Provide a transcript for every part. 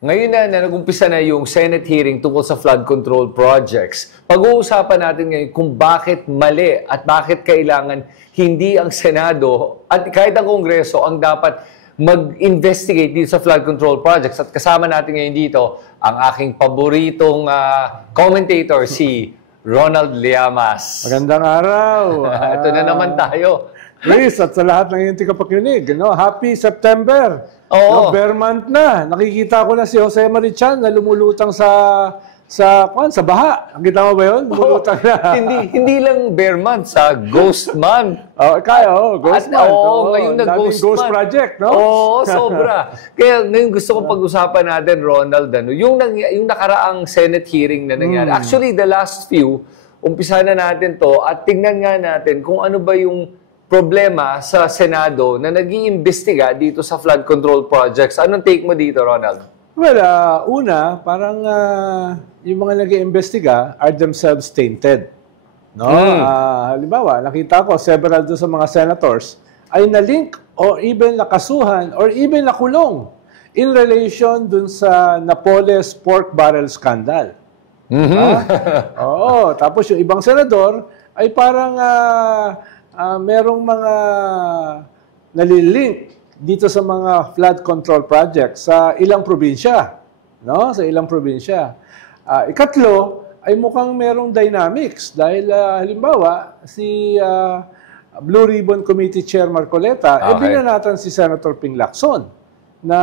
Ngayon na nag-umpisa na yung Senate hearing tungkol sa flood control projects. Pag-uusapan natin ngayon kung bakit mali at bakit kailangan hindi ang Senado at kahit ang Kongreso ang dapat mag-investigate dito sa flood control projects. At kasama natin ngayon dito ang aking paboritong commentator, si Ronald Llamas. Magandang araw. Ito na naman tayo. Please, at sa lahat ng iyong tigapakinig, Happy September. Oo. Bear month na. Nakikita ko na si Jose Marichan na lumulutang sa baha. Nakita mo ba yun? Lumulutang na. hindi lang bear month, sa ghost month. Ghost month. Ngayon na ghost ghost month. project, no? Oo, sobra. Kaya ngayon gusto kong pag-usapan natin, Ronald, yung nakaraang Senate hearing na nangyari. Actually, the last few, umpisa na natin to at tingnan nga natin kung ano ba yung problema sa Senado na nag-iimbestiga dito sa flood control projects. Anong take mo dito, Ronald? Well, una, parang yung mga nag-iimbestiga are themselves tainted. No? Halimbawa, nakita ko several doon sa mga senators ay na-link or even nakasuhan or even nakulong in relation dun sa Napoles pork barrel scandal. Oo, tapos yung ibang senador ay parang merong mga nalilink dito sa mga flood control projects sa ilang probinsya, no? Sa ilang probinsya. Ikatlo ay mukhang merong dynamics dahil halimbawa si Blue Ribbon Committee Chair Marcoleta, binanatan si Senator Ping Lacson na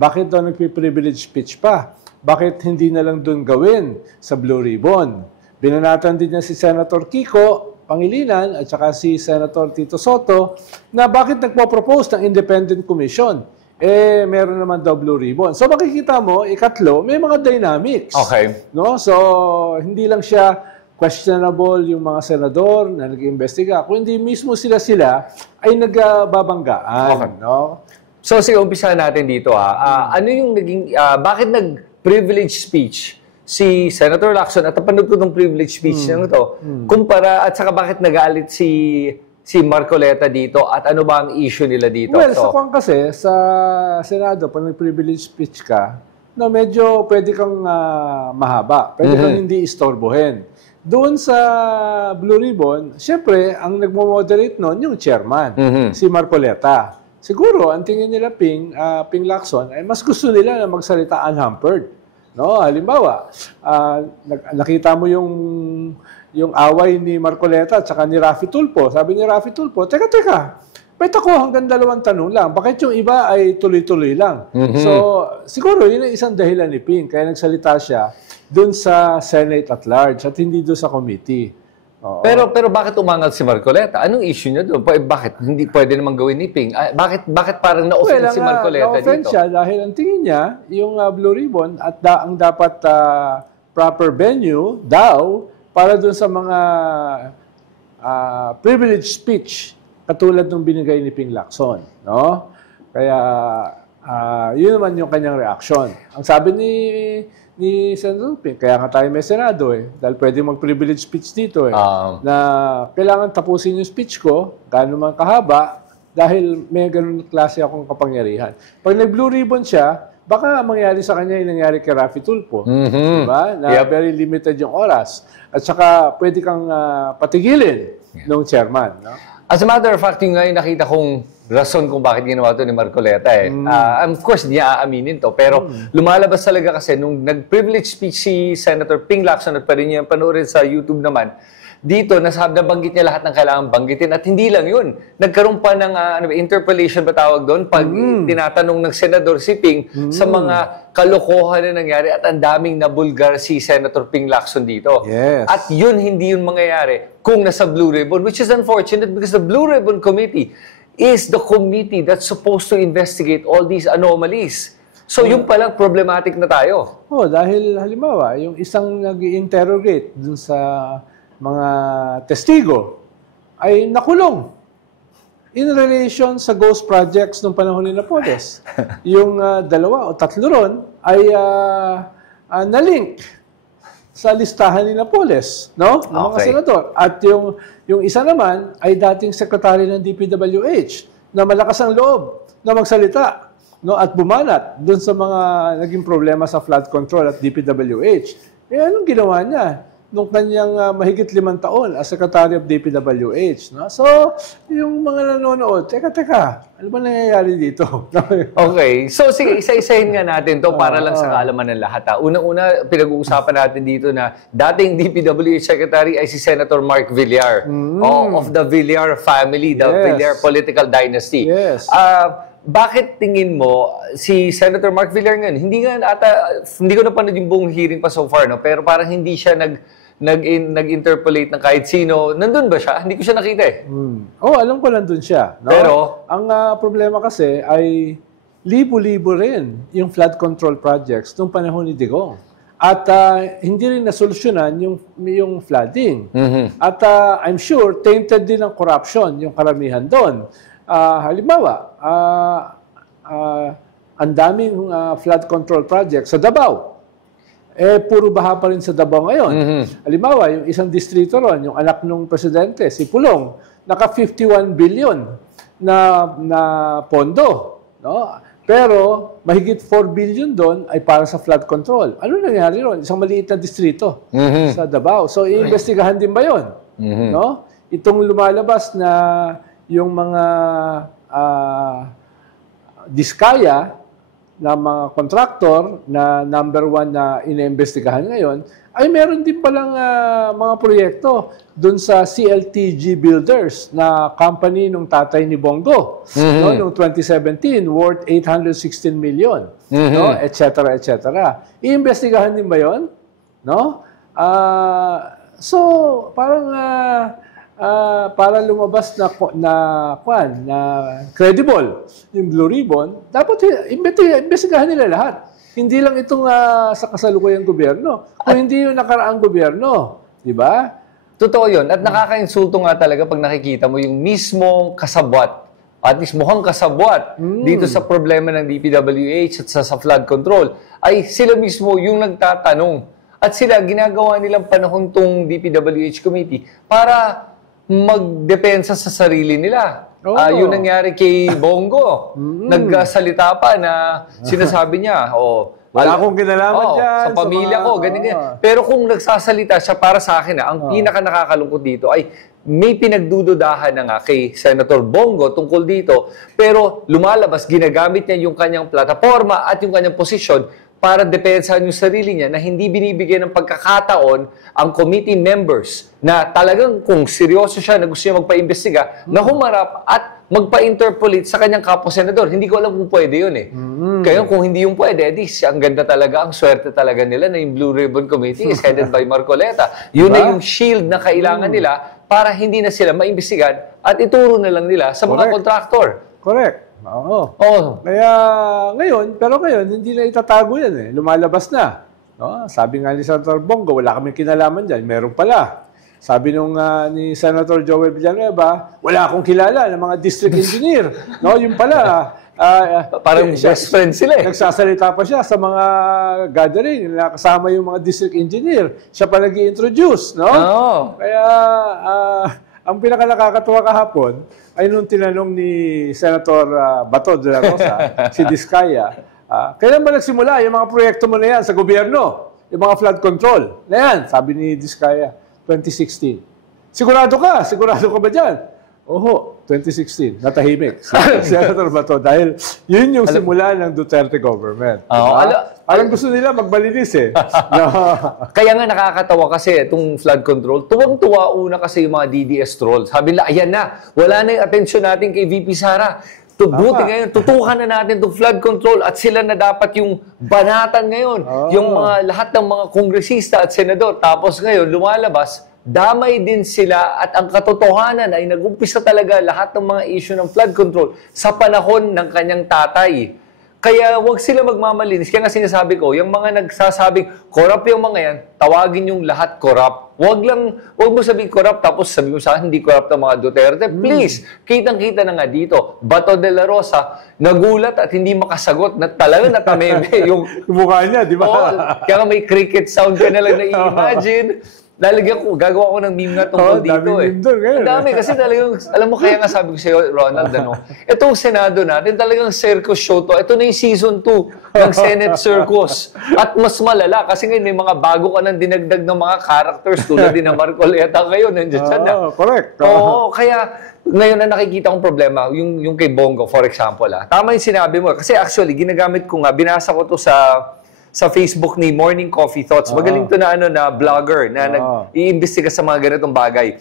bakit daw nagpi-privilege speech pa? Bakit hindi na lang doon gawin sa Blue Ribbon? Binanatan din niya si Senator Kiko Pangilinan at saka si Senator Tito Soto na bakit nagpo-propose ng independent commission. Meron naman daw Blue Ribbon. So makikita mo, ikatlo, may mga dynamics. Okay. No? So hindi lang siya questionable yung mga senador na nag-iimbestiga, kundi mismo sila ay nagbabanggaan. Okay. No? So sige, umpisa natin dito. Ano yung naging, bakit nag-privilege speech si Senator Lacson at napanood ko ng privilege speech na ito, kumpara at saka bakit nagalit si Marcoleta dito at ano ba ang issue nila dito? Well, sa kwan kasi, sa Senado, pag nag-privilege speech ka, na medyo pwede kang mahaba, pwede kang hindi istorbohin. Doon sa Blue Ribbon, siyempre, ang nagmo-moderate noon yung chairman, si Marcoleta. Siguro, ang tingin nila Ping Lacson, ay mas gusto nila na magsalita unhampered. No, halimbawa, nakita mo yung away ni Marcoleta at saka ni Raffy Tulfo. Sabi ni Raffy Tulfo, teka, ba't ako hanggang 2 tanong lang? Bakit yung iba ay tuloy-tuloy lang? So, siguro yun ang isang dahilan ni Ping. Kaya nagsalita siya dun sa Senate at large at hindi dun sa committee. Oo. Pero bakit umangal si Marcoleta? Anong issue niya doon? Bakit hindi pwede naman gawin ni Ping? Bakit parang na-offend si Marcoleta na-offend dito? Siya dahil ang tingin niya, yung Blue Ribbon at ang dapat proper venue daw para doon sa mga privilege speech katulad ng binigay ni Ping Lacson. No? Kaya yun naman yung kanyang reaksyon. Ang sabi ni Senator Ping, kaya nga tayo may Senado dahil pwede mag-privilege speech dito na kailangan tapusin yung speech ko, gaano man kahaba, dahil may ganun klase akong kapangyarihan. Pag nag-Blue Ribbon siya, baka mangyari sa kanya yung nangyari kay Raffy Tulfo. Diba? Na very limited yung oras. At saka pwede kang patigilin ng chairman. No? As a matter of fact, yung ngayon nakita kong rason kung bakit ginawa ito ni Marcoleta. Of course, hindi aaminin to. Pero lumalabas talaga kasi nung nag-privilege speech si Senator Ping Lacson at pa rin niya panoorin sa YouTube naman, dito, nabanggit niya lahat ng kailangan banggitin. At hindi lang yun. Nagkaroon pa ng interpellation ba tawag doon? Pag tinatanong ng Senador si Ping sa mga kalokohan na nangyari at ang daming nabulgar si Senator Ping Lacson dito. Yes. At yun, hindi yun mangyayari kung nasa Blue Ribbon, which is unfortunate because the Blue Ribbon Committee is the committee that's supposed to investigate all these anomalies. So, yung palang problematic na tayo. Dahil halimbawa, yung isang nag-interrogate dun sa mga testigo ay nakulong in relation sa ghost projects nung panahon ni Napoles. Yung 2 o 3 ron ay na-link sa listahan ni Napoles, no? Ng mga senador. At yung isa naman ay dating sekretary ng DPWH na malakas ang loob na magsalita no, at bumanat doon sa mga naging problema sa flood control at DPWH. Anong ginawa niya nung kanyang mahigit 5 taon as Secretary of DPWH? No? So, yung mga nanonood, teka, ano ba nangyayari dito? Okay. So, sige, isa-isahin nga natin to para lang sa kaalaman ng lahat. Unang-una, pinag-uusapan natin dito na dating DPWH Secretary ay si Senator Mark Villar of the Villar family, the Villar political dynasty. Yes. Bakit tingin mo si Senator Mark Villar ngayon, hindi ko napanood yung buong hearing pa so far, no? Pero parang hindi siya nag-interpolate ng kahit sino. Nandun ba siya? Hindi ko siya nakita eh. Alam ko nandun siya. No? Pero, ang problema kasi ay libo-libo rin yung flood control projects nung panahon ni Digong. At hindi rin nasolusyonan yung flooding. At I'm sure, tainted din ng corruption yung karamihan doon. Halimbawa, ang daming flood control projects sa Davao. Puro baha pa rin sa Davao ngayon. Halimbawa, yung isang distrito ron, yung anak ng presidente, si Pulong, naka 51 billion na pondo. No? Pero, mahigit 4 billion doon ay para sa flood control. Ano nangyari ron? Isang maliit na distrito sa Davao. So, iimbestigahan din ba yun? No? Itong lumalabas na yung mga diskaya na mga contractor na number 1 na iniimbestigahan ngayon, ay meron din palang mga proyekto dun sa CLTG Builders na company nung tatay ni Bongo, no, noong 2017, worth 816 million, no, etc. Iimbestigahan din ba yun? No? So, parang para lumabas na credible yung Blue Ribbon, dapat imbestigahan nila lahat. Hindi lang itong sa kasalukuyang gobyerno, kung hindi yung nakaraang gobyerno. Di ba? Totoo yun. At nakaka-insulto nga talaga pag nakikita mo yung mismong kasabwat, at least mukhang kasabwat dito sa problema ng DPWH at sa flood control, ay sila mismo yung nagtatanong. At sila, ginagawa nilang panahon tong DPWH committee para magdepensa sa sarili nila. Yun nangyari kay Bongo. Nagsalita pa na sinasabi niya, wala akong kinalaman dyan. Sa pamilya ko, ganyan. Pero kung nagsasalita siya, para sa akin, ang pinaka nakakalungkot dito ay may pinagdududahan na nga kay Senator Bongo tungkol dito, pero lumalabas, ginagamit niya yung kanyang plataforma at yung kanyang posisyon para depensahan yung sarili niya na hindi binibigyan ng pagkakataon ang committee members na talagang kung seryoso siya na gusto niya magpa-imbestiga, na humarap at magpa-interpolate sa kanyang kapwa-senador. Hindi ko alam kung pwede yun eh. Kaya kung hindi yung pwede, edi ang ganda talaga, ang swerte talaga nila na yung Blue Ribbon Committee is headed by Marcoleta. Yun na yung shield na kailangan nila para hindi na sila maimbestigan at ituro na lang nila sa mga contractor. Correct. Kaya ngayon, hindi na itatago yan eh. Lumalabas na. No? Sabi nga ni Senator Bongo, wala kaming kinalaman dyan. Meron pala. Sabi ni Senator Joel Villanueva, wala akong kilala ng mga district engineer. No, yung pala. Parang best friend sila eh. Nagsasalita pa siya sa mga gathering na kasama yung mga district engineer. Siya pa nag-i-introduce. No? Kaya ang pinaka-nakakatuwa kahapon ay nung tinanong ni Senator Bato de la Rosa, si Diskaya, kailan ba nagsimula yung mga proyekto mo na yan sa gobyerno? Yung mga flood control na yan, sabi ni Diskaya, 2016. Sigurado ka ba dyan? Oho, 2016, natahimik si Senator Bato dahil yun yung simula ng Duterte government. Parang gusto nila magbalinis eh. Kaya nga nakakatawa kasi itong flood control, tuwang-tuwa una kasi yung mga DDS trolls. Sabi nila, ayan na, wala na yung atensyon natin kay VP Sara. Buti ngayon, tutukan na natin itong flood control at sila na dapat yung banatan ngayon. Yung lahat ng mga kongresista at senador. Tapos ngayon, lumalabas, damay din sila at ang katotohanan ay nag-umpisa talaga lahat ng mga issue ng flood control sa panahon ng kanyang tatay. Kaya wag sila magmamalinis. Kaya nga sinasabi ko, yung mga nagsasabing corrupt yung mga yan, tawagin yung lahat corrupt. Wag mo sabihin corrupt tapos sabihin mo sa akin hindi corrupt ang mga Duterte. Please, kitang-kita na nga dito. Bato de la Rosa, nagulat at hindi makasagot na talaga natameme yung mukha niya, di ba? Kaya may cricket sound ka na lang na i-imagine. lalagyan ko, gagawa ko ng meme nga tungkol dito eh. Meme doon ngayon. Ang dami kasi talagang, alam mo kaya nga sabi ko sa'yo, Ronald, itong Senado natin talagang circus show to. Ito na yung season 2 ng Senate Circus. At mas malala kasi ngayon may mga bago ka nang dinagdag ng mga characters tulad din ng Marcoleta ngayon. Nandiyan siya na. Correct. Oo, kaya ngayon na nakikita kong problema, yung kay Bongo, for example. Tama yung sinabi mo. Kasi actually, ginagamit ko nga, binasa ko to sa Facebook ni Morning Coffee Thoughts. Magaling to na na vlogger na nag-iimbestiga sa mga ganitong bagay.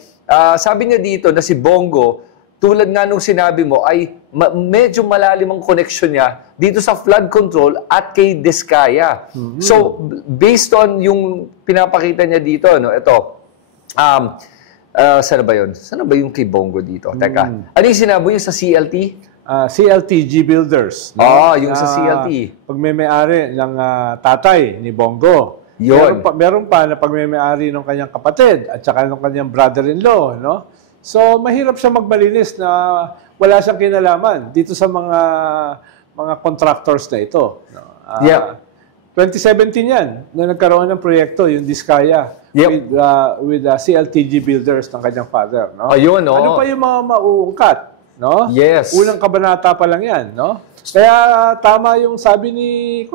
Sabi niya dito na si Bongo, tulad nga nung sinabi mo, ay medyo malalim ang connection niya dito sa flood control at kay Diskaya. So, based on yung pinapakita niya dito, ito, saan ba yun? Saan ba yung kay Bongo dito? Teka, ano yung sinabi niya sa CLT? CLTG Builders. No? Yung sa CLT. Pagmemay-ari ng tatay ni Bongo. Yun. Meron pa na pagmemay-ari ng kanyang kapatid at saka ng kanyang brother-in-law. No? So, mahirap siya magmalinis na wala siyang kinalaman dito sa mga contractors na ito. No? 2017 yan na nagkaroon ng proyekto, yung Diskaya, with CLTG Builders ng kanyang father. No? Ayun, no? Ano pa yung mga mauungkat? No? Yes. Unang kabanata pa lang yan, no? Kaya tama yung sabi ni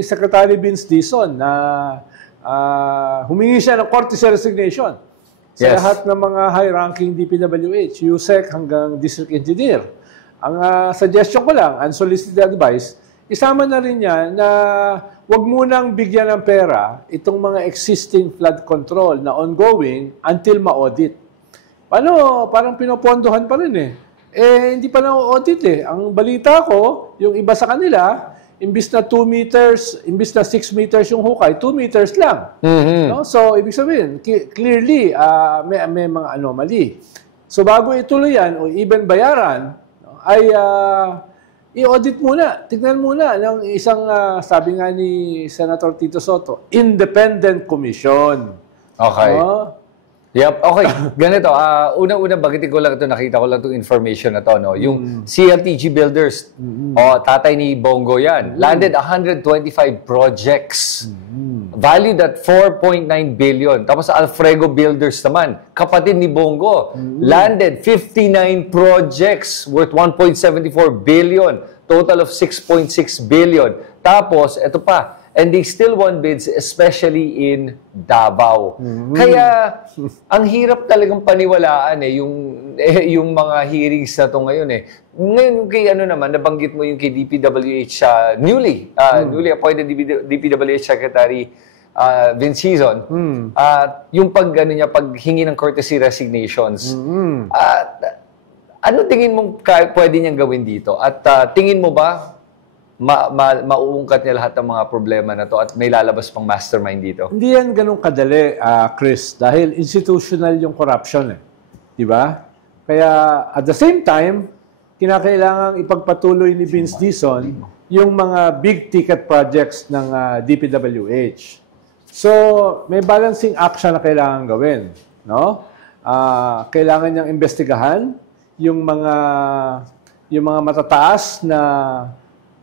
Secretary Vince Dizon na humingi siya ng courtesy resignation sa lahat ng mga high-ranking DPWH, USEC hanggang District Engineer. Ang suggestion ko lang, unsolicited advice, isama na rin niya na wag munang bigyan ng pera itong mga existing flood control na ongoing until ma-audit. Paano? Parang pinopondohan pa rin eh. Hindi pa na-audit eh. Ang balita ko, yung iba sa kanila, imbis na 2 meters, imbis na 6 meters yung hukay, 2 meters lang. No? So, ibig sabihin, clearly, may mga anomaly. So, bago ituloy yan, o even bayaran, ay i-audit muna. Tignan muna ng isang, sabi nga ni Senator Tito Soto, independent commission. Okay. Yep, okay. Ganito, unang-unang bagitin ko lang ito, nakita ko lang itong information na to, no? Yung CLTG Builders, tatay ni Bongo yan, landed 125 projects, valued at 4.9 billion. Tapos Alfrego Builders naman, kapatid ni Bongo, landed 59 projects worth 1.74 billion, total of 6.6 billion. Tapos, ito pa, and they still won bids, especially in Davao. Kaya, ang hirap talagang paniwalaan yung mga hearings na to ngayon eh. Ngayon kay naman, nabanggit mo yung kay DPWH, newly appointed DPWH Secretary Vince Dizon, yung paghingi ng courtesy resignations. Ano tingin mo pwede niyang gawin dito? At tingin mo ba mauungkat niya lahat ng mga problema na to at may lalabas pang mastermind dito? Hindi yan ganun kadali, Chris, dahil institutional yung corruption. Di ba? Kaya at the same time, kinakailangang ipagpatuloy ni Vince Dizon yung mga big ticket projects ng DPWH. So, may balancing action na kailangan gawin. No? Kailangan niyang investigahan yung mga matataas na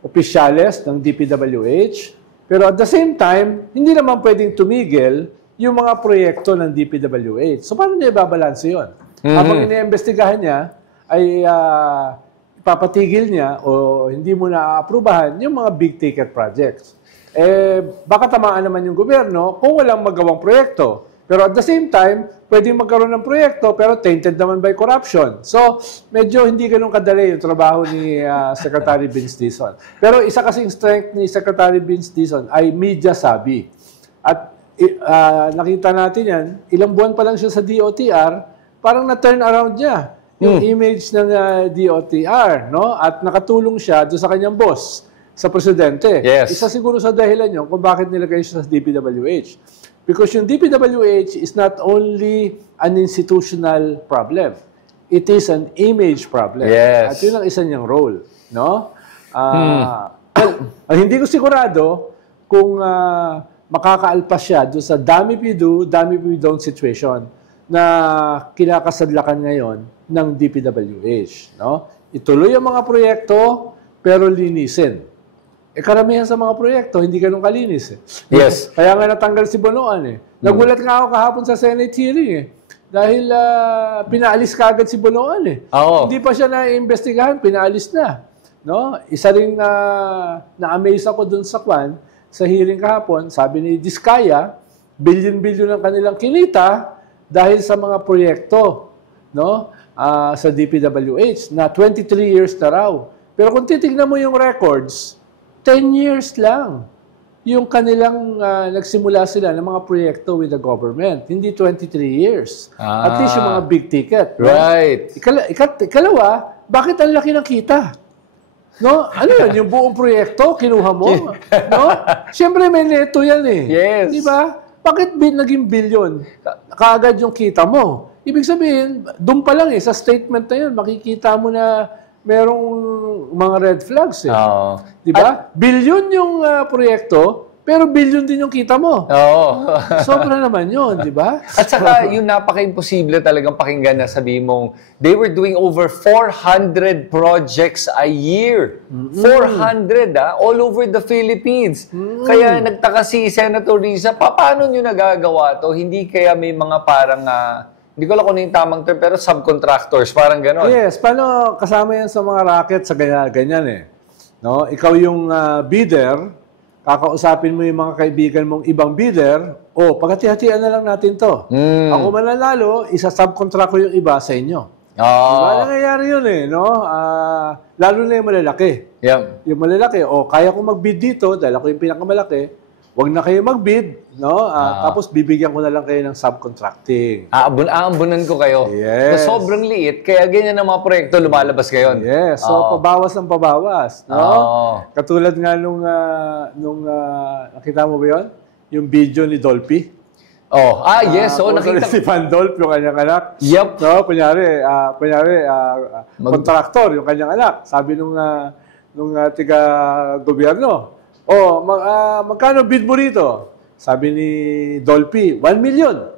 opisyales ng DPWH, pero at the same time, hindi naman pwedeng tumigil yung mga proyekto ng DPWH. So, paano niya ibabalanse yun? Habang iniimbestigahan niya, ay ipapatigil niya o hindi mo na aaprubahan yung mga big-ticket projects. Baka tamaan naman yung gobyerno kung walang magawang proyekto. Pero at the same time, pwedeng magkaroon ng proyekto pero tainted naman by corruption. So, medyo hindi ganun kadali yung trabaho ni Secretary Vince Dizon. Pero isa kasing strength ni Secretary Vince Dizon ay media savvy. At nakita natin yan, ilang buwan pa lang siya sa DOTR, parang na-turn around niya yung image ng DOTR. No? At nakatulong siya doon sa kanyang boss, sa presidente. Yes. Isa siguro sa dahilan yun kung bakit nilagay siya sa DPWH. Because yung DPWH is not only an institutional problem. It is an image problem. Yes. At yun ang isa niyang role. No? Hindi ko sigurado kung makakaalpas siya doon sa dami pido, dami don't situation na kinakasadlakan ngayon ng DPWH. No? Ituloy ang mga proyekto, pero linisin. karamihan sa mga proyekto, hindi ganun kalinis. Yes. Kaya nga natanggal si Bonoan eh. Nagulat nga ako kahapon sa Senate hearing eh. Dahil pinaalis kaagad si Bonoan eh. Oo. Hindi pa siya na-imbestigahan, pinaalis na. No? Isa ring na-amaze ako dun sa hearing kahapon, sabi ni Diskaya, billion-billion ang kanilang kinita dahil sa mga proyekto, no? Sa DPWH na 23 years na raw. Pero kung titignan mo yung records, 10 years lang yung kanilang nagsimula sila ng mga proyekto with the government. Hindi 23 years. At least yung mga big ticket. No? Right. Ikalawa, bakit ang laki ng kita? No? Ano yun? Yung buong proyekto, kinuha mo? No? Siyempre may neto yan eh. Yes. Di ba? Bakit naging billion? Kaagad yung kita mo. Ibig sabihin, doon pa lang eh, sa statement na yun, makikita mo na merong mga red flags eh. Di ba? Billion yung proyekto, pero billion din yung kita mo. Sobra naman yun, di ba? At saka, yung napaka-imposible talagang pakinggan na sabihin mong, they were doing over 400 projects a year. 400, all over the Philippines. Kaya nagtaka si Senator Risa, paano nyo nagagawa to? Hindi kaya may mga parang, hindi ko alam kung ano yung tamang term, pero subcontractors, parang gano'n. Yes, paano kasama yan sa mga racket sa ganyan eh. No? Ikaw yung bidder, kakausapin mo yung mga kaibigan mong ibang bidder, pagkati-hatian na lang natin to. Ako mananalo, isa-subcontract ko yung iba sa inyo. Diba? Nangyayari yun eh, no? Lalo na yung malalaki. Yeah. Yung malalaki, kaya ko mag-bid dito dahil ako yung pinakamalaki, wag na kayo mag-bid, no? Tapos bibigyan ko na lang kayo ng subcontracting. Aambunan ko kayo. Yes. So, sobrang liit, kaya ganyan ang mga proyekto lumalabas ngayon. Yes. So, pabawas ng pabawas, no? Katulad nga nung nakita mo ba yun? Yung video ni Dolphy. Yes. Nakita Si Van Dolph, yung kanyang anak. Yep. No, kunyari, kontraktor, yung kanyang anak. Sabi nung tiga-gobyerno, magkano bid mo rito? Sabi ni Dolphy, 1 million.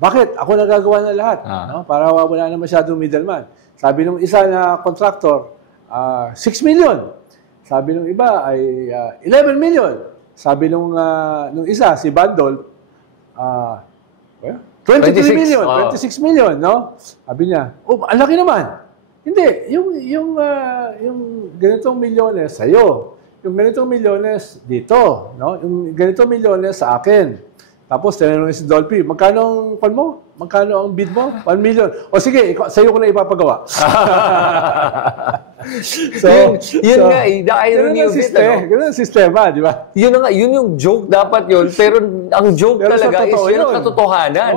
Bakit? Ako nagagawa na lahat. No? Para wala na masyadong middleman. Sabi nung isa na contractor, 6 million. Sabi nung iba ay 11 million. Sabi nung isa, si Bandol, 23 million, 26 million, no? Sabi niya, ang laki naman. Hindi, yung ganitong milyones sa'yo. Yung ganitong milyones dito, no? Yung ganitong milyones sa akin. Tapos, tinanong si Dolphy, magkano ang mo? Magkano ang bid mo? 1 million. O sige, sa'yo ko na ipapagawa. Yun nga eh, the irony of it. Ganun ang sistema, di ba? Yun yung joke dapat yun, pero ang joke talaga is yun ang katotohanan.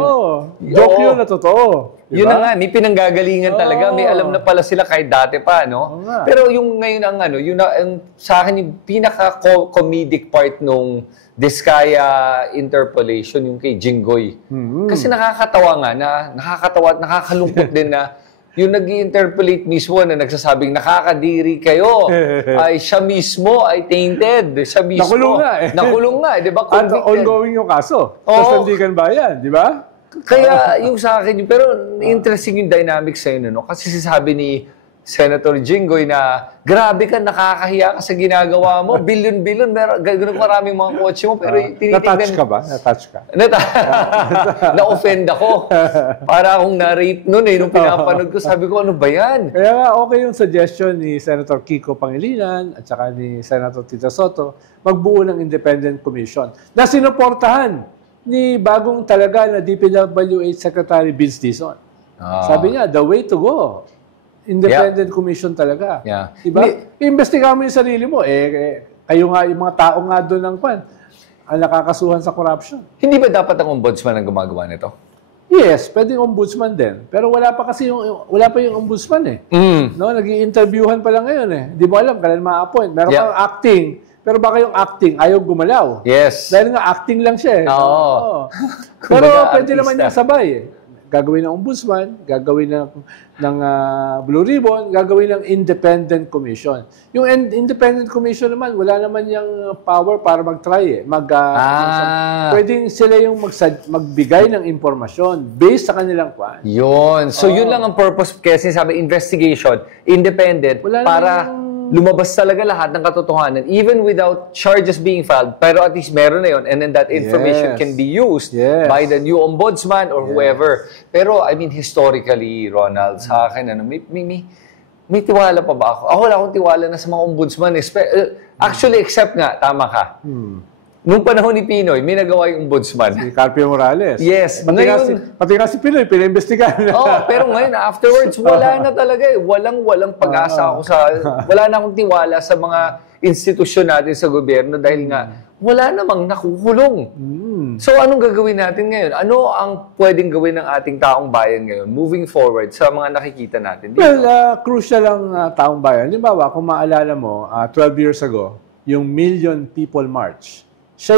Joke yun na totoo. Diba? Yun na nga, may pinanggagalingan talaga. May alam na pala sila kahit dati pa, no? Pero yung ngayon ang sa akin, yung pinaka-comedic part nung Diskaya interpolation, yung kay Jinggoy. Kasi nakakatawa nga nakakatawa at nakakalungkot din na yung nag-i-interpolate mismo na nagsasabing nakakadiri kayo, ay siya mismo ay tainted. Siya mismo. Nakulong nga eh. Nakulong nga, di ba? At ongoing yung kaso. Sa Sandigan Bayan, di ba? Kaya yung sa akin, pero interesting yung dynamics sa inyo, no? Kasi sasabi ni Senator Jinggoy na, grabe ka, nakakahiya ka sa ginagawa mo, billion-billion, ganun maraming mga kotse mo, pero tinitignan... Na-touch ka ba? Na-touch ka? Na-offend ako. Para akong na-rape nun eh, nung pinapanood ko, sabi ko, ano ba yan? Kaya nga, okay yung suggestion ni Senator Kiko Pangilinan at saka ni Senator Tito Soto, magbuo ng independent commission na sinuportahan ni bagong talaga na DPWH Secretary Vince Dizon. Sabi niya, the way to go. Independent commission talaga. Diba? Iimbestigahan mo yung sarili mo. Kayo nga, yung mga tao nga doon ng ang nakakasuhan sa corruption. Hindi ba dapat ang ombudsman ang gumagawa nito? Yes, pwedeng ombudsman din. Pero wala pa yung ombudsman eh. No, nag-i-interviewhan pa lang ngayon eh. Di mo alam kailan ma-appoint. Meron kang acting. Pero baka yung acting ayaw gumalaw. Yes. Dahil nga acting lang siya eh. Oo. Pero pwede naman yung sabay eh. Gagawin ng ombudsman, gagawin ng Blue Ribbon, gagawin ng independent commission. Yung independent commission naman, wala naman yung power para mag-try eh. Pwedeng sila yung magbigay ng impormasyon based sa kanilang kwan. Yun. So yun lang ang purpose, kasi sabi investigation, independent, wala para lumabas talaga lahat ng katotohanan, even without charges being filed, pero at least meron na yun, and then that information can be used by the new ombudsman or whoever. Pero, I mean, historically, Ronald, sa akin, may tiwala pa ba ako? Ako wala akong tiwala na sa mga ombudsman. Actually, except nga, tama ka. Nung panahon ni Pinoy, may nagawa yung ombudsman. Si Carpio Morales. Yes. Pati nga si Pinoy, pina-imbestigahan. Pero ngayon, afterwards, wala na talaga eh. Walang pag-asa ako wala na akong tiwala sa mga institusyon natin sa gobyerno dahil nga, wala namang nakukulong. So, anong gagawin natin ngayon? Ano ang pwedeng gawin ng ating taong bayan ngayon, moving forward sa mga nakikita natin dito? Well, crucial ang taong bayan. Halimbawa, kung maalala mo, 12 years ago, yung Million People March, siya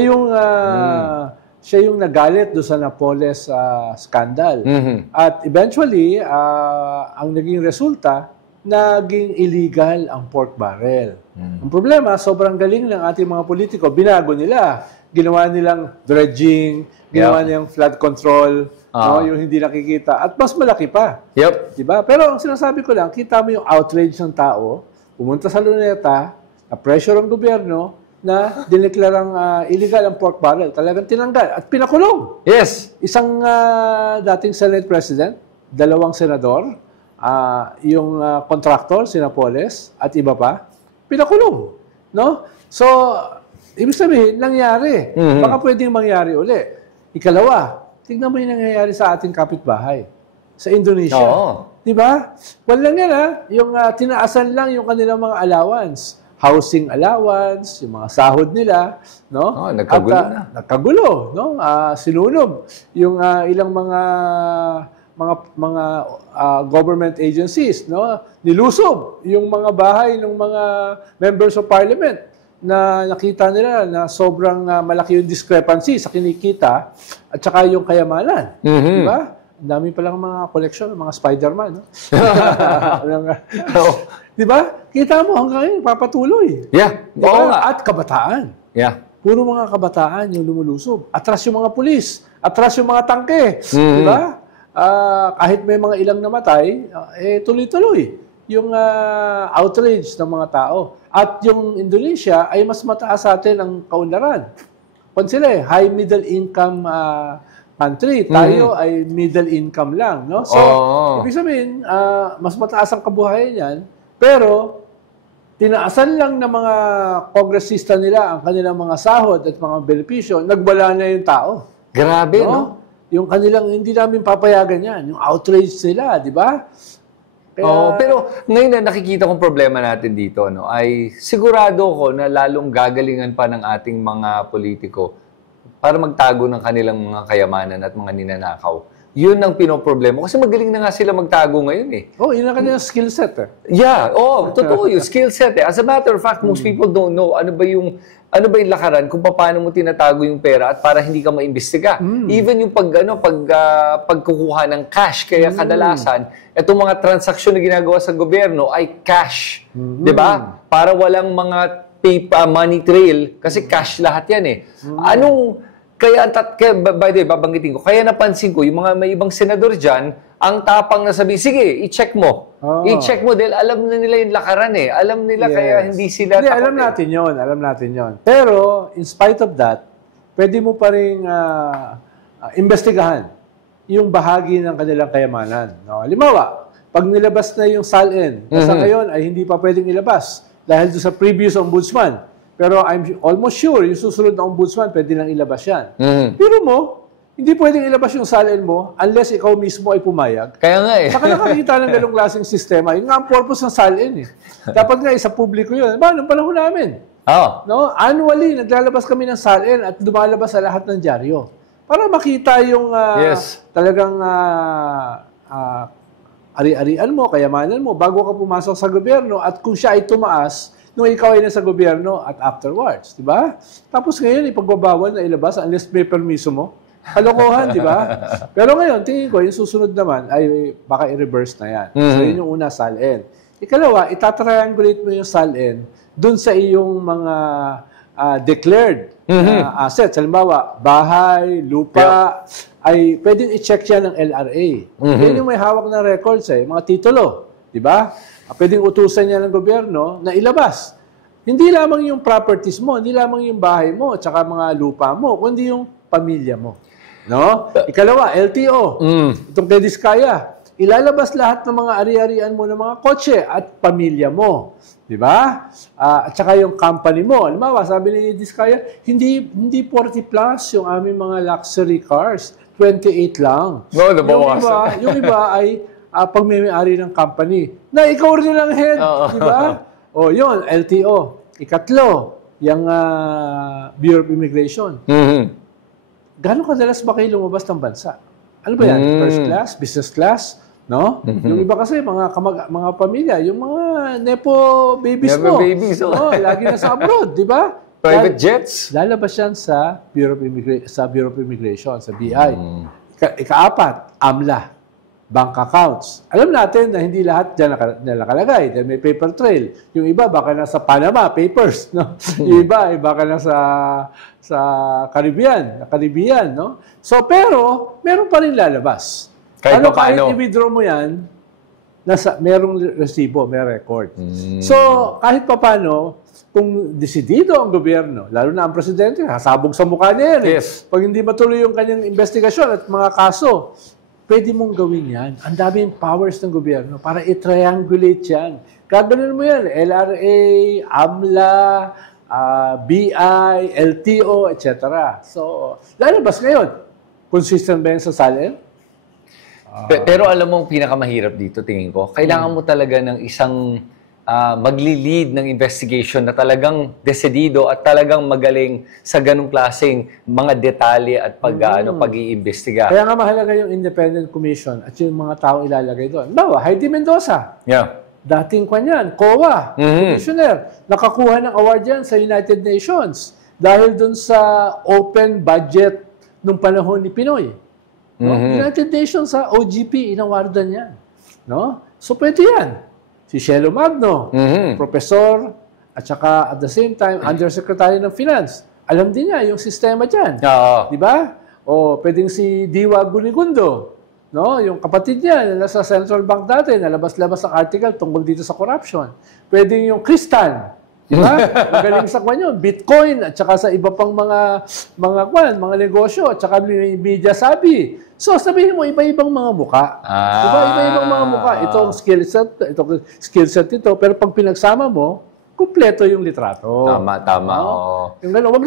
yung nagalit doon sa Napoles scandal. At eventually, ang naging resulta, naging illegal ang pork barrel. Ang problema, sobrang galing ng ating mga politiko, binago nila. Ginawa nilang dredging, ginawa nilang flood control, yung hindi nakikita. At mas malaki pa. Diba? Pero ang sinasabi ko lang, kita mo yung outrage ng tao, pumunta sa Luneta, na-pressure ang gobyerno, na dineklarang illegal ang pork barrel. Talagang tinanggal at pinakulong. Yes. Isang dating Senate President, 2 senador, yung contractor, si Napoles, at iba pa, pinakulong. No? So, ibig sabihin, nangyari. Baka pwedeng mangyari uli. Ikalawa, tignan mo yung nangyayari sa ating kapitbahay. Sa Indonesia. Diba? Walang yan yung tinaasan lang yung kanilang mga allowance. Housing allowance, yung mga sahod nila, no? Nagkagulo na. Nagkagulo, no? Sinunog yung ilang mga government agencies, no? Nilusob yung mga bahay ng mga members of parliament na nakita nila na sobrang malaki yung discrepancy sa kinikita at saka yung kayamanan. Di ba? Ang dami palang mga collection ng mga Spider-Man, no? Di ba? Kita mo hanggang ngayon, papatuloy. Diba? At kabataan. Puro mga kabataan yung lumulusob. Atras yung mga pulis. Atras yung mga tangke. Di ba? Kahit may mga ilang namatay, tuloy-tuloy yung outrage ng mga tao. At yung Indonesia ay mas mataas sa atin ang kaunlaran. Kung sila high middle income country, tayo ay middle income lang. No? So, ibig sabihin, mas mataas ang kabuhayan yan, pero tinaasan lang ng mga kongresista nila ang kanilang mga sahod at mga benepisyo, nagbala na yung tao. Grabe, no? Yung kanilang, hindi namin papayagan yan. Yung outrage nila, di ba? Pero ngayon na nakikita kong problema natin dito, no, ay sigurado ko na lalong gagalingan pa ng ating mga politiko para magtago ng kanilang mga kayamanan at mga ninanakaw. Yun ang pinoproblema. Kasi magaling na nga sila magtago ngayon eh. Yun ang kanilang skill set eh. Totoo yung skill set eh. As a matter of fact, most people don't know ano ba yung lakaran kung paano mo tinatago yung pera at para hindi ka maimbestiga. Even yung pagkukuha ng cash. Kaya kadalasan, itong mga transaksyon na ginagawa sa gobyerno ay cash. Diba? Para walang mga money trail. Kasi cash lahat yan eh. Kaya, by the way, babanggitin ko, kaya napansin ko, yung mga may ibang senador dyan, ang tapang na sabi, sige, i-check mo. I-check mo dahil alam na nila yung lakaran eh. Alam nila kaya hindi sila takot. Alam natin yon. Pero, in spite of that, pwede mo pa rin investigahan yung bahagi ng kanilang kayamanan. No? Halimbawa, pag nilabas na yung SALN, basta ngayon ay hindi pa pwedeng ilabas dahil doon sa previous ombudsman. Pero I'm almost sure, yung susunod na ombudsman, pwede lang ilabas yan. Pero mo, hindi pwedeng ilabas yung SALN mo unless ikaw mismo ay pumayag. Kaya nga eh. Saka nakakita ng ganong klaseng sistema. Yun nga ang purpose ng SALN eh. Dapat nga sa publiko yun. Nung panahon namin. No? Annually, naglalabas kami ng SALN at lumalabas sa lahat ng dyaryo. Para makita yung talagang ari-arian mo, kayamanan mo, bago ka pumasok sa gobyerno at kung siya ay tumaas, nung ikaw ay nasa gobyerno at afterwards, di ba? Tapos ngayon, ipagbabawal na ilabas unless may permiso mo. Kalokohan, di ba? Pero ngayon, tingin ko, yung susunod naman ay baka i-reverse na yan. So, yun yung una, SALN. Ikalawa, itatriangulate mo yung SALN dun sa iyong mga declared assets. Halimbawa, bahay, lupa, ay pwedeng i-check yan ng LRA. Yan yung may hawak na records mga titulo. Di ba? pwedeng utusan niya ng gobyerno na ilabas. Hindi lamang yung properties mo, hindi lamang yung bahay mo, tsaka mga lupa mo, kundi yung pamilya mo. No? Ikalawa, LTO. Itong kay Diskaya, ilalabas lahat ng mga ari-arian mo ng mga kotse at pamilya mo. Di ba? At saka yung company mo. Halimbawa, sabi ni Diskaya, hindi 40 plus yung aming mga luxury cars. 28 lang. No, nabawasan. Yung iba ay pag may-ari ng company. Na ikaw rin ang head. Di ba? O, yun, LTO. Ikatlo, yung Bureau of Immigration. Gano'ng kadalas ba kayo lumabas ng bansa? Ano ba yan? First class? Business class? No? Yung iba kasi, mga pamilya, yung mga nepo babies mo. Babies, lagi na sa abroad, di ba? Private jets? Lalabas yan sa Bureau of Immigration, sa BI. Ikaapat, AMLA. Bank accounts. Alam natin na hindi lahat dyan nakalagay. Dahil may paper trail. Yung iba, baka nasa Panama Papers. No? Yung iba, baka nasa Caribbean. No? So, pero, meron pa rin lalabas. Kahit i-withdraw mo yan, merong resibo, may record. So, kahit pa paano, kung desidido ang gobyerno, lalo na ang presidente, hasabog sa mukha niya yan. Yes. Pag hindi matuloy yung kanyang investigasyon at mga kaso, pwede mong gawin yan. Ang daming powers ng gobyerno para i-triangulate yan. Gagawin mo yan. LRA, AMLA, BI, LTO, etc. So, lalabas ngayon. Consistent ba yan sa SALN? Pero alam mo, ang pinakamahirap dito, tingin ko, kailangan mo talaga ng isang magli-lead ng investigation na talagang desidido at talagang magaling sa ganung klaseng mga detalye at pag-iimbestiga. Kaya nga mahalaga yung independent commission at yung mga tao ilalagay doon. Bawa, Heidi Mendoza. Yeah. Dating kanyan, COA, commissioner. Nakakuha ng award yan sa United Nations dahil doon sa open budget nung panahon ni Pinoy. No? United Nations sa OGP, inawardan yan. No? So, pwede yan. Si Shelo Magno, professor, at saka at the same time, undersecretary ng finance. Alam din niya yung sistema dyan. Di ba? O pwedeng si Diwa Gunigundo, no? Yung kapatid niya na nasa Central Bank dati, nalabas-labas ang article tungkol dito sa corruption. Pwedeng yung Kristan, di ba? Magaling sa kanya, Bitcoin, at saka sa iba pang mga negosyo, at saka may media sabi. So, sabihin mo, iba-ibang mga muka. Diba? Iba-ibang mga muka. Itong skill set ito, pero pag pinagsama mo, kumpleto yung litrato. Tama. Yung gano'n, wag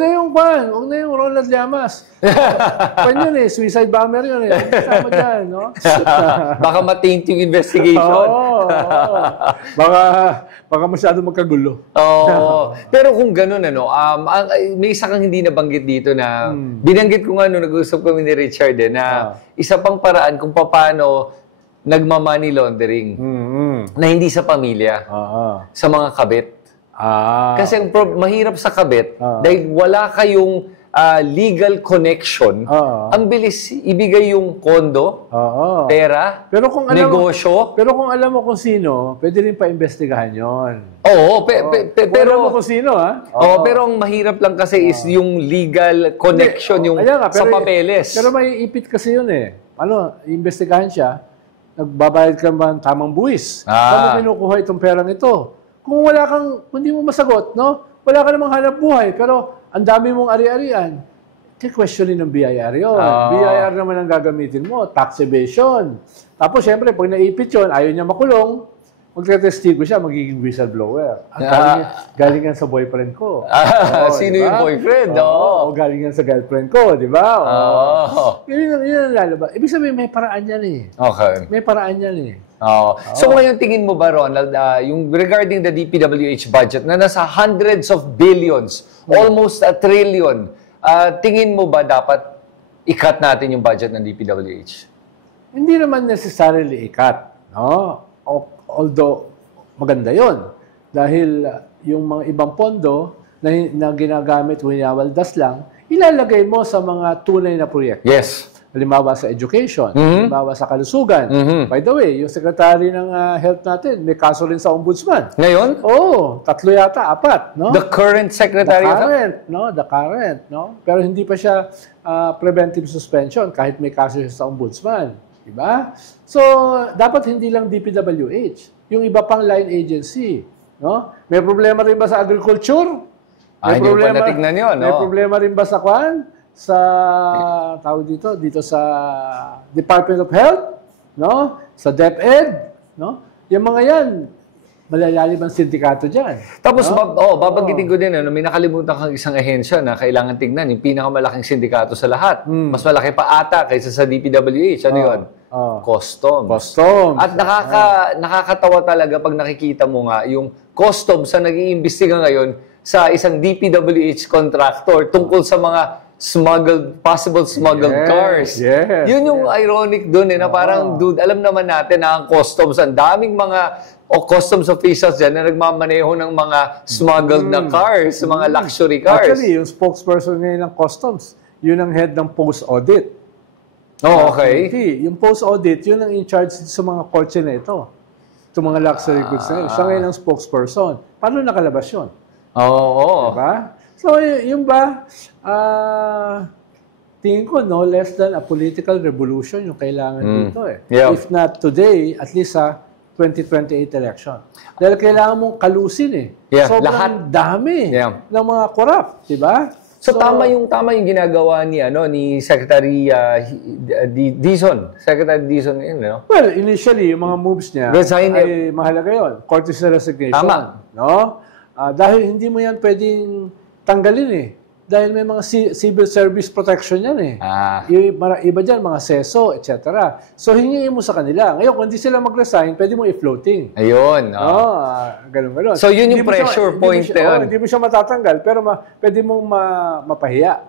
na yung Ronald Llamas. Pan yun suicide bomber yun Sama dyan, no? Baka mataint yung investigation. Baka masyado magkagulo. Pero kung gano'n, may isa kang hindi nabanggit dito na binanggit ko nga nag-usap kami ni Richard na isa pang paraan kung paano nagma-money laundering na hindi sa pamilya, sa mga kabit. Kasi mahirap sa kabit dahil wala kayong legal connection. Ang bilis ibigay yung kondo, pera, negosyo. Pero kung alam mo kung sino, pwede rin pa-imbestigahan yon. Pero alam mo kung sino, pero ang mahirap lang kasi is yung legal connection, yung sa papeles. Pero may ipit kasi yun imbestigahan siya, nagbabayad ka ba ng tamang buwis? Saan mo pinukuha itong perang ito? Kung hindi mo masagot, no? Wala ka namang hanap buhay, pero ang dami mong ari-arian, questionin ng BIR yun. BIR naman ang gagamitin mo, tax evasion. Tapos, syempre, pag naipit yun, ayaw niya makulong, magte-testigo siya, magiging whistleblower. At galing yan sa boyfriend ko. Sino yung boyfriend? Galing yan sa girlfriend ko, di ba? Yun ang lalabas. Ibig sabihin, may paraan yan Okay. May paraan yan So ngayon, tingin mo ba, Ronald, yung regarding the DPWH budget na nasa hundreds of billions, almost a trillion, tingin mo ba dapat i-cut natin yung budget ng DPWH? Hindi naman necessarily i-cut, no? Although, maganda yon dahil yung mga ibang pondo na ginagamit, winawaldas lang, ilalagay mo sa mga tunay na proyekto. Yes. Halimbawa sa education, halimbawa sa kalusugan. By the way, yung secretary ng health natin, may kaso rin sa ombudsman. Ngayon? 3 yata, 4, no? The current secretary of health? The current, no? Pero hindi pa siya preventive suspension kahit may kaso siya sa ombudsman. Diba? So, dapat hindi lang DPWH. yung iba pang line agency. No? May problema rin ba sa agriculture? Hindi ko pa natignan yun. May problema rin ba sa sa tawag dito sa Department of Health, no? Sa DepEd, no? Yung mga yan, malalalim ang sindikato dyan. Tapos, babanggitin ko din, may nakalimutan kang isang ahensya na kailangan tignan, yung pinakamalaking sindikato sa lahat. Mas malaki pa ata kaysa sa DPWH. Ano yun? Customs. At nakakatawa talaga pag nakikita mo nga yung customs sa nag-iimbestiga ngayon sa isang DPWH contractor tungkol sa mga possible smuggled cars. Yes, Yun yung ironic dun na parang, dude, alam naman natin na ang customs, ang daming mga customs officials dyan na nagmamaneho ng mga smuggled na cars, mga luxury cars. Actually, yung spokesperson ngayon ng customs, yun ang head ng post-audit. Okay. Yung post-audit, yun ang in-charge sa mga kotse na ito. Itong mga luxury goods na yun. Siya ngayon ang spokesperson. Paano nakalabas yun? Oo. Diba? So, yung ba, tingin ko, no less than a political revolution yung kailangan dito eh. Yeah. If not today, at least sa 2028 election. Dahil kailangan mong kalusin eh. Sobrang dami ng mga corrupt, di ba? So tama yung ginagawa ni Secretary Dizon. Secretary Dizon yun, no? Well, initially yung mga moves niya ay mahalaga yun. Courtesy resignation. Tama. No? Dahil hindi mo yan pwedeng tanggalin eh. Dahil may mga civil service protection yan eh. Iba dyan, mga seso, etc. So, hingin mo sa kanila. Ngayon, kung hindi sila mag-resign, pwede mo i-floating. Ayun. Ganun. So, yun yung pressure point na yun. Hindi mo siya matatanggal, pero pwede mong mapahiya.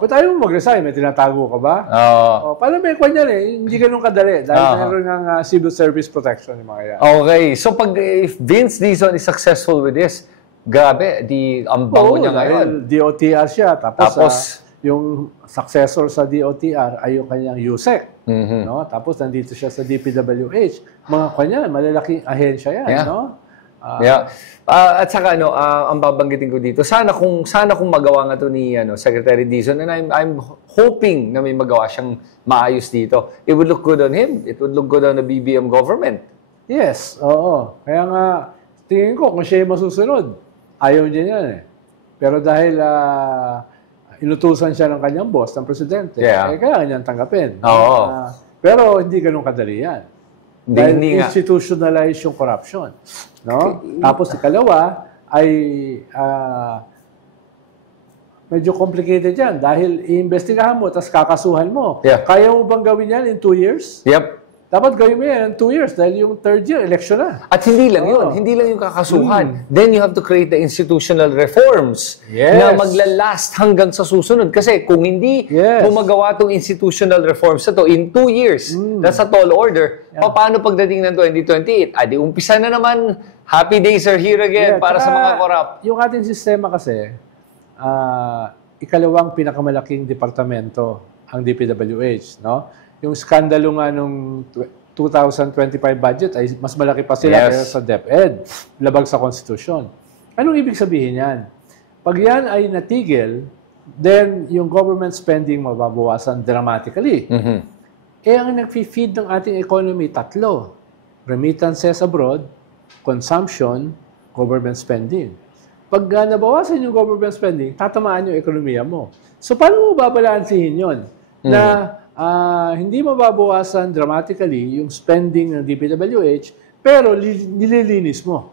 Ba't tayo mo mag-resign? May tinatago ka ba? Paano may kanya hindi ganun kadali. Dahil meron ng civil service protection yung mga yan. Okay. So, if Vince Dizon is successful with this, grabe, ang bango niya ngayon. DOTR siya. Tapos yung successor sa DOTR ay yung kanyang USEC. No? Tapos nandito siya sa DPWH. Mga kanya, malalaking ahensya yan. No? At saka, ang babanggitin ko dito, sana kung magawa nga ito ni Secretary Dizon, and I'm hoping na may magawa siyang maayos dito. It would look good on him. It would look good on the BBM government. Yes, oo. Kaya nga, tingin ko, kung siya masusunod, ayaw niya yan eh. Pero dahil inutusan siya ng kanyang boss, ng presidente, kaya niyang tanggapin. Pero hindi ganun kadali yan. Dahil institutionalize yung corruption. No? Tapos ikalawa ay medyo complicated yan dahil iimbestigahan mo tapos kakasuhan mo. Kaya mo bang gawin yan in 2 years? Yep. Dapat gawin mo yan in 2 years dahil yung third year, election na. At hindi lang yun. Hindi lang yung kakasuhan. Then you have to create the institutional reforms na maglalast hanggang sa susunod. Kasi kung hindi gumagawa itong institutional reforms na to in 2 years, that's a tall order, paano pagdating ng 2028? Di umpisa na naman, happy days are here again para sa mga corrupt. Yung ating sistema kasi, ikalawang pinakamalaking departamento ang DPWH, no? Yung skandalo nga nung 2025 budget ay mas malaki pa sila kaya sa DepEd. Labag sa Constitution. Anong ibig sabihin yan? Pag yan ay natigil, then yung government spending mababawasan dramatically. Ang nag-feed ng ating economy, 3. Remittances abroad, consumption, government spending. Pag nabawasan yung government spending, tatamaan yung ekonomiya mo. So, paano mo babalansihin yun? Na hindi mababawasan dramatically yung spending ng DPWH, pero nililinis mo.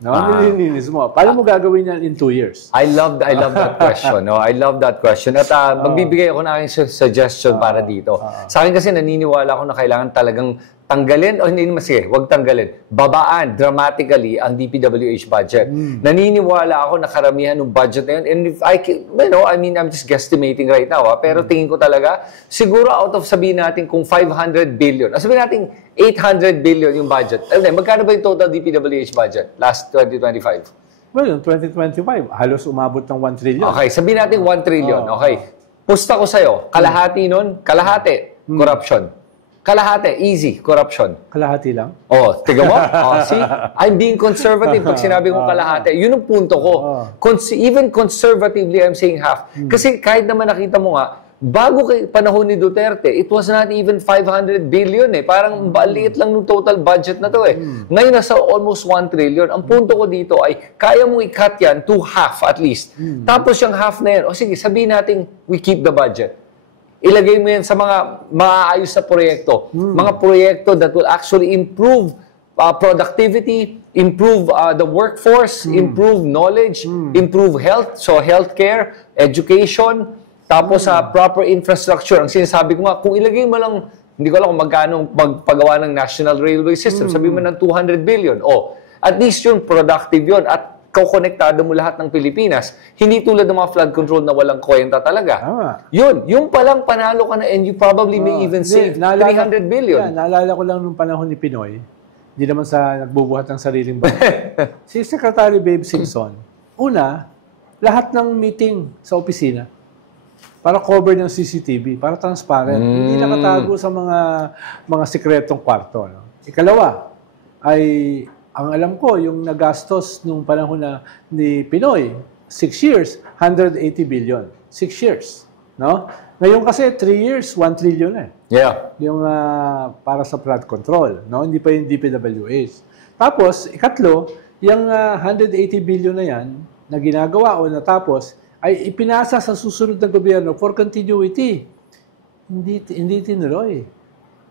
No? Nililinis mo. Paano mo gagawin yan in 2 years? I love that question. No? I love that question. At magbibigay ako ng aking suggestion para dito. Sa akin kasi naniniwala ako na kailangan talagang tanggalin, o hindi naman, sige, huwag tanggalin, babaan dramatically ang DPWH budget. Naniniwala ako na karamihan ng budget na yun. And if I'm just guesstimating right now, pero tingin ko talaga, siguro out of sabihin natin kung 500 billion, sabihin natin 800 billion yung budget. Magkano ba yung total DPWH budget last 2025? Well, yung 2025, halos umabot ng 1 trillion. Okay, sabihin natin 1 trillion. Okay. Pusta ko sa'yo, kalahati nun, corruption. Kalahati, easy, corruption. Kalahati lang? Tiga mo? See? I'm being conservative pag sinabi kong kalahati. Yun ang punto ko. Even conservatively, I'm saying half. Kasi kahit naman nakita mo nga, bago kay panahon ni Duterte, it was not even 500 billion eh. Parang maliit lang ng total budget na to eh. Ngayon nasa almost 1 trillion. Ang punto ko dito ay kaya mong i-cut yan to half at least. Tapos yung half na yan, o sige, sabihin natin we keep the budget. Ilagay mo yan sa mga maaayos na proyekto. Mga proyekto that will actually improve productivity, improve the workforce, improve knowledge, improve health, so healthcare, education, tapos sa proper infrastructure. Ang sinasabi ko nga, kung ilagay mo lang, hindi ko alam kung magkano magpagawa ng National Railway System, sabi mo ng 200 billion. At least yun, productive yun. At kukonektado mo lahat ng Pilipinas. Hindi tulad ng mga flood control na walang kwenta talaga. Yun, yung palang panalo ka na and you probably may even save 300 billion. Naalala ko lang nung panahon ni Pinoy, hindi naman sa nagbubuhat ng sariling bayan. Si Secretary Babe Singson, una, lahat ng meeting sa opisina, para cover ng CCTV, para transparent. Hindi nakatago sa mga sikretong kwarto. No? Ikalawa, ay, ang alam ko, yung nagastos nung panahon ni Pinoy, 6 years, 180 billion. 6 years. No? Ngayon kasi, 3 years, 1 trillion eh. Yeah. Yung para sa flood control. No? Hindi pa yung DPWH. Tapos, ikatlo, yung 180 billion na yan, na ginagawa o natapos, ay ipinasa sa susunod na gobyerno for continuity. Hindi tinuloy.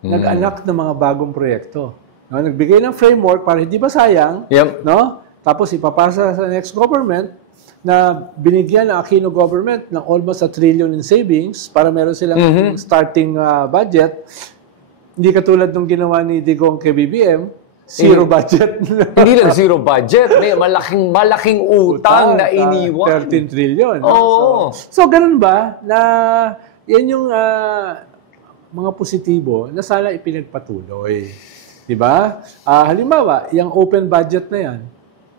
Nag-anak ng mga bagong proyekto. No? Nagbigay ng framework para hindi ba sayang, no? Tapos ipapasa sa next government na binigyan ng Aquino government ng almost 1 trillion in savings para meron silang starting budget. Hindi katulad ng ginawa ni Digong kay BBM, zero budget. Hindi lang zero budget. May malaking utang na iniwan. 13 trillion. So, ganun ba na yan yung mga positibo na sana ipinagpatuloy. Diba? Halimbawa, yung open budget na yan,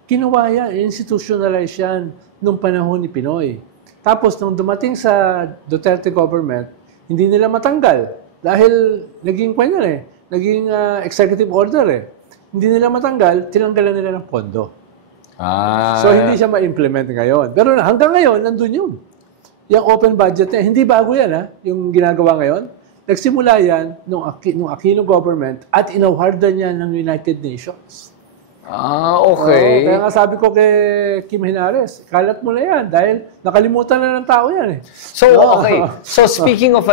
ginawa yan, institutionalize yan nung panahon ni Pinoy. Tapos, nung dumating sa Duterte government, hindi nila matanggal. Dahil naging naging executive order eh. Hindi nila matanggal, tinanggalan nila ng pondo. So, hindi siya ma-implement ngayon. Pero hanggang ngayon, nandun yun. Yung open budget niya, hindi bago yan yung ginagawa ngayon. Nagsimula yan nung Aquino government at inawardan niya ng United Nations. Okay. Kaya nga sabi ko kay Kim Henares, kalat mo na yan dahil nakalimutan na ng tao yan eh. So, okay. So, speaking of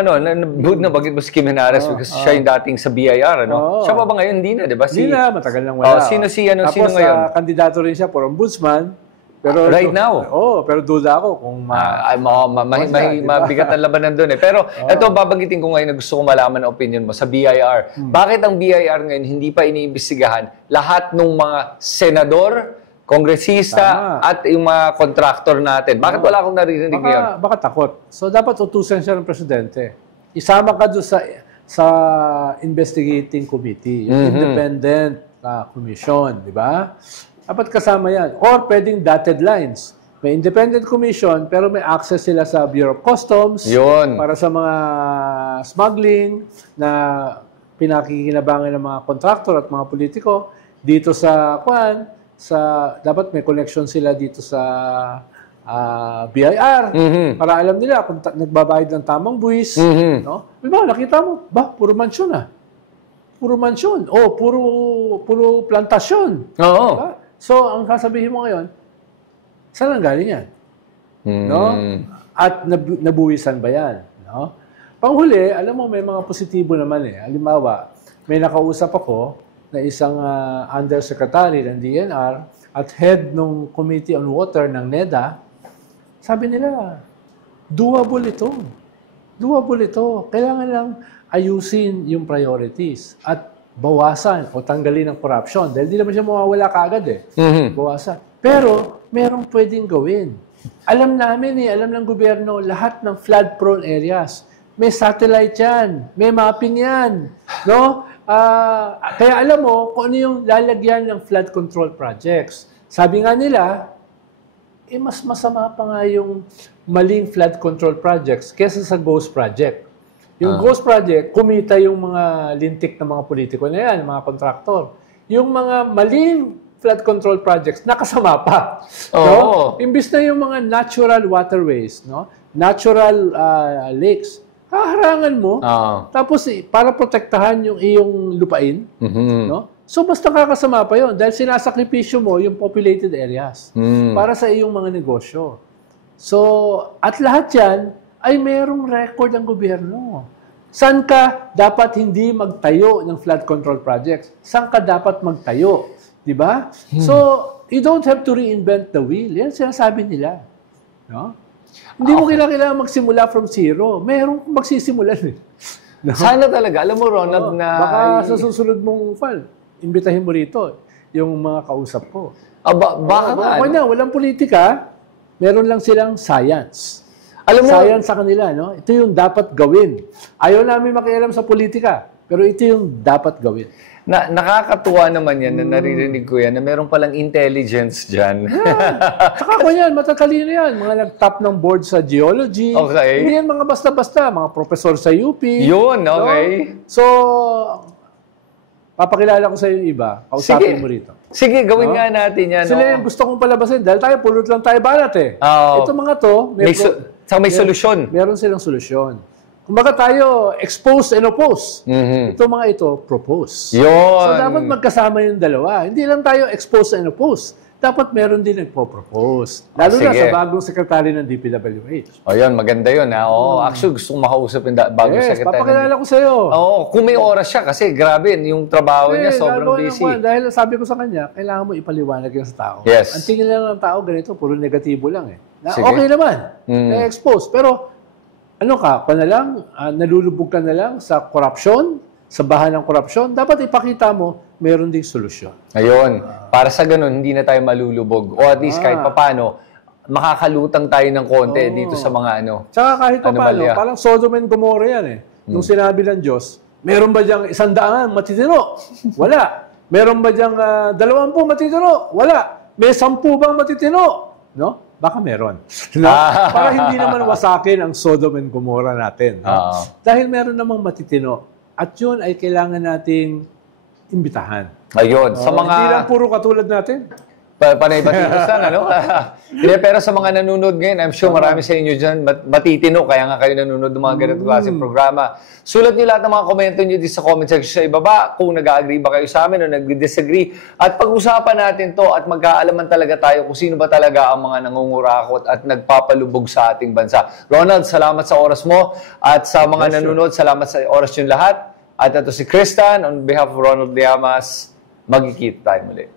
good na bagit mo si Kim Henares because siya yung dating sa BIR, ano? Siya pa ba ngayon? Hindi na, di ba? Hindi na, matagal nang wala. Sino ngayon? Tapos, kandidato rin siya for ombudsman. Pero, right now? Pero duda ako kung mabigat na labanan doon eh. Pero ito, babanggitin ko ngayon na gusto ko malaman ang opinion mo sa BIR. Bakit ang BIR ngayon hindi pa iniimbestigahan lahat ng mga senador, kongresista, at yung mga kontraktor natin? Bakit wala akong naririnig ngayon? Baka takot. So, dapat utusan siya ng presidente. Isama ka doon sa investigating committee, yung independent commission, di ba? Dapat kasama yan. Or pwedeng dotted lines. May independent commission, pero may access sila sa Bureau of Customs para sa mga smuggling na pinakikinabangan ng mga kontraktor at mga politiko. Dito sa dapat may connection sila dito sa BIR para alam nila kung nagbabayad ng tamang buwis. No? Diba, nakita mo, puro mansyon Puro mansyon. Puro plantasyon. Oo. Diba? So, ang sasabihin mo ngayon, saan ang galing yan? No? At nabuwisan ba yan? No? Panghuli, alam mo, may mga positibo naman eh. Halimbawa, may nakausap ako na isang undersecretary ng DNR at head ng Committee on Water ng NEDA. Sabi nila, doable ito. Doable ito. Kailangan lang ayusin yung priorities at bawasan o tanggalin ang corruption. Dahil di naman siya mawawala kaagad eh. Bawasan. Pero, merong pwedeng gawin. Alam namin alam ng gobyerno, lahat ng flood-prone areas, may satellite yan, may mapping yan. No? Kaya alam mo kung ano yung lalagyan ng flood control projects. Sabi nga nila, mas masama pa nga yung maling flood control projects kesa sa ghost project. Yung ghost project, kumita yung mga lintik na mga politiko na yan, mga kontraktor. Yung mga maling flood control projects, nakasama pa. No? Imbis na yung mga natural waterways, no? Natural lakes, haharangan mo, tapos para protektahan yung iyong lupain, no? So, mas nakakasama pa yun dahil sinasakripisyo mo yung populated areas para sa iyong mga negosyo. So, at lahat yan ay merong record ang gobyerno. Saan ka dapat hindi magtayo ng flood control projects? Saan ka dapat magtayo? Diba? So, you don't have to reinvent the wheel. Yan sinasabi nila. No? Hindi mo kailangan magsimula from zero. Merong magsisimulan. No? Sana talaga. Alam mo, Ronald, na... Baka sa susunod mong file, imbitahin mo rito yung mga kausap ko. Baka nga. Walang politika. Meron lang silang science. Alam mo, science sa kanila, no? Ito yung dapat gawin. Ayaw namin makialam sa politika, pero ito yung dapat gawin. Nakakatuwa naman yan na naririnig ko yan na meron palang intelligence dyan. Tsaka ko yan, matatalino yan. Mga nag-top ng board sa geology. Okay. Hindi yan mga basta-basta. Mga professor sa UP. Yun, okay. No? So, papakilala ko sa iyo iba. Kausapin mo rito. Sige, gawin nga natin yan. Sila yung gusto kong palabasin. Dahil tayo, pulot lang tayo balat eh. Ito mga to, may solusyon. Meron silang solusyon. Kumbaga tayo, expose and oppose. Ito mga ito, propose. Yun. So dapat magkasama yung dalawa. Hindi lang tayo expose and oppose. Dapat meron din nagpo-propose. Lalo na sa bagong sekretary ng DPWH. O yun, maganda yun. Actually, gusto kong makausap yung bagong sekretary. Papakilala ko sa'yo. Kung may oras siya kasi grabe, yung trabaho niya sobrang busy. Dahil sabi ko sa kanya, kailangan mo ipaliwanag yan sa tao. Yes. Ang tingin lang ng tao, ganito, puro negatibo lang eh. Okay naman, na-expose. Pero ano ka na lang, nalulubog ka na lang sa corruption, sa bahan ng korupsyon, dapat ipakita mo, meron ding solusyon. Ayun. Para sa ganun, hindi na tayo malulubog. O at least kahit papano, makakalutang tayo ng konti dito sa mga Tsaka kahit papano, parang Sodom and Gomorrah yan eh. Nung sinabi ng Diyos, meron ba diyang 100 matitino? Wala. Meron ba diyang 20 matitino? Wala. May 10 bang matitino? No? Baka meron. No? Para hindi naman wasakin ang Sodom and Gomorrah natin. No? Dahil meron namang matitino. At yun ay kailangan nating imbitahan. Ayun. Sa mga... Hindi lang puro katulad natin. Panay-batinos lang, ano? Pero sa mga nanonood ngayon, I'm sure marami sa inyo dyan matitino. Kaya nga kayo nanonood ng mga ganito klaseng programa. Sulat nyo lahat ng mga komento nyo dito sa comment section sa ibaba. Kung nag-agree ba kayo sa amin o nag-disagree. At pag-usapan natin to at magkaalaman talaga tayo kung sino ba talaga ang mga nangungurakot at nagpapalubog sa ating bansa. Ronald, salamat sa oras mo. At sa mga nanonood, salamat sa oras nyo lahat. At ito si Kristan, on behalf of Ronald Llamas, magkikita tayo muli.